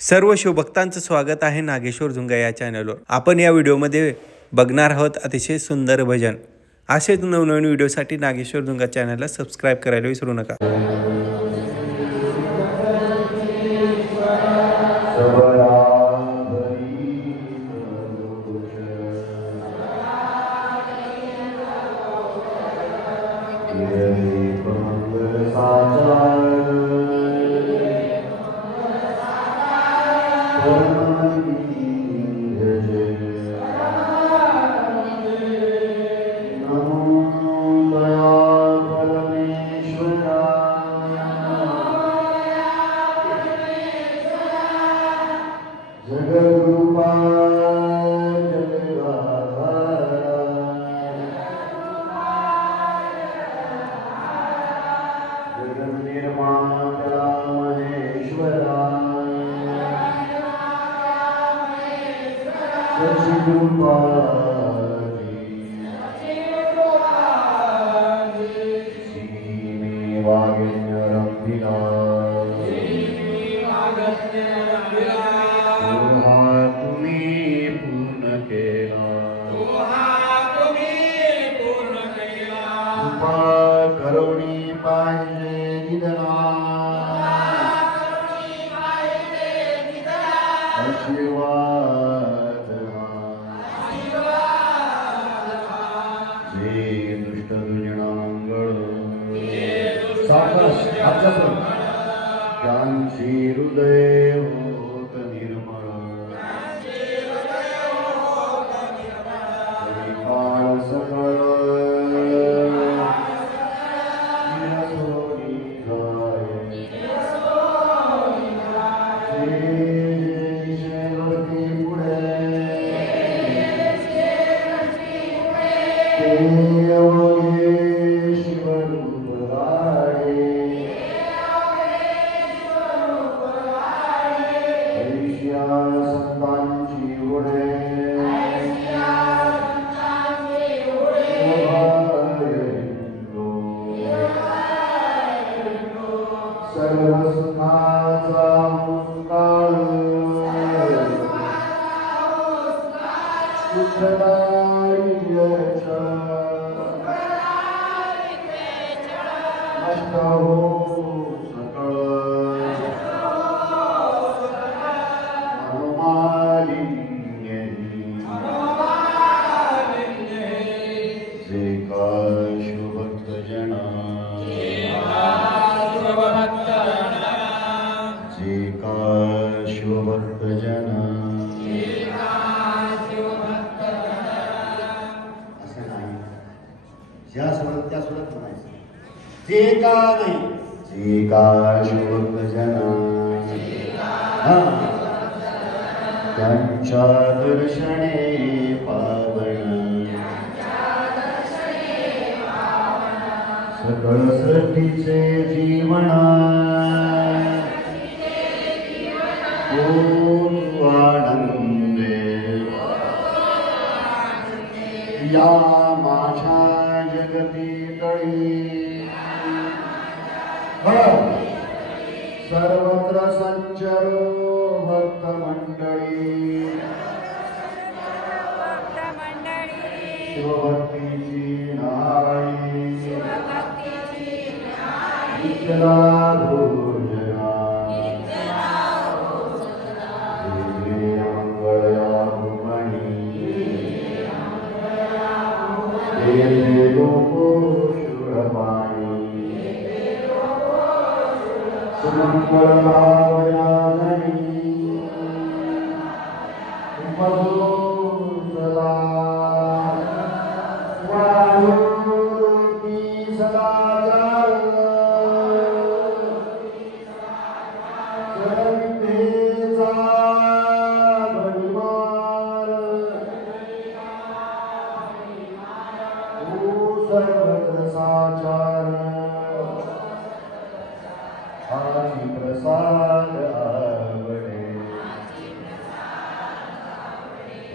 सर्व शिवभक्तांचं स्वागत आहे नागेश्वर झुंगा या चॅनलवर। आपण या व्हिडिओमध्ये बघणार आहोत अतिशय सुंदर भजन। असेच नवनवीन व्हिडिओसाठी नागेश्वर झुंगा चॅनलला सबस्क्राइब करायला विसरू नका। सर्वत्र संचरो भक्त मंडळी शिवभक्तीची नाळी नित्यला भोजना दिव्य मंगळया भूमणी देवे लोको शुभपाणी सुमंगल भावया प्रसाद आवडे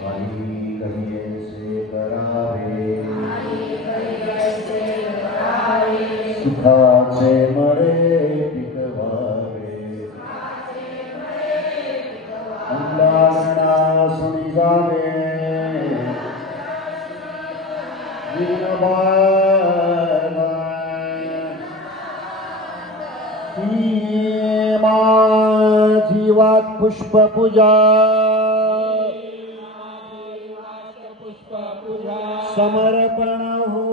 आणि कहियेसे करावे सुखाचे मळे टिकवावे जावे दीनबाला ही माझी वात पुष्पपूजा समर्पण हो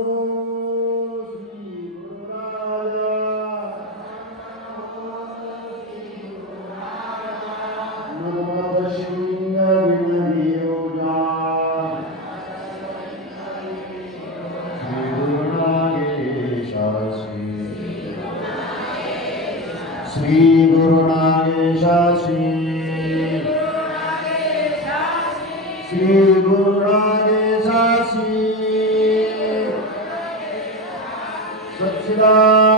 श्री गुरु नागेशासी श्री गुरु नागेशासी सच्चिदानंद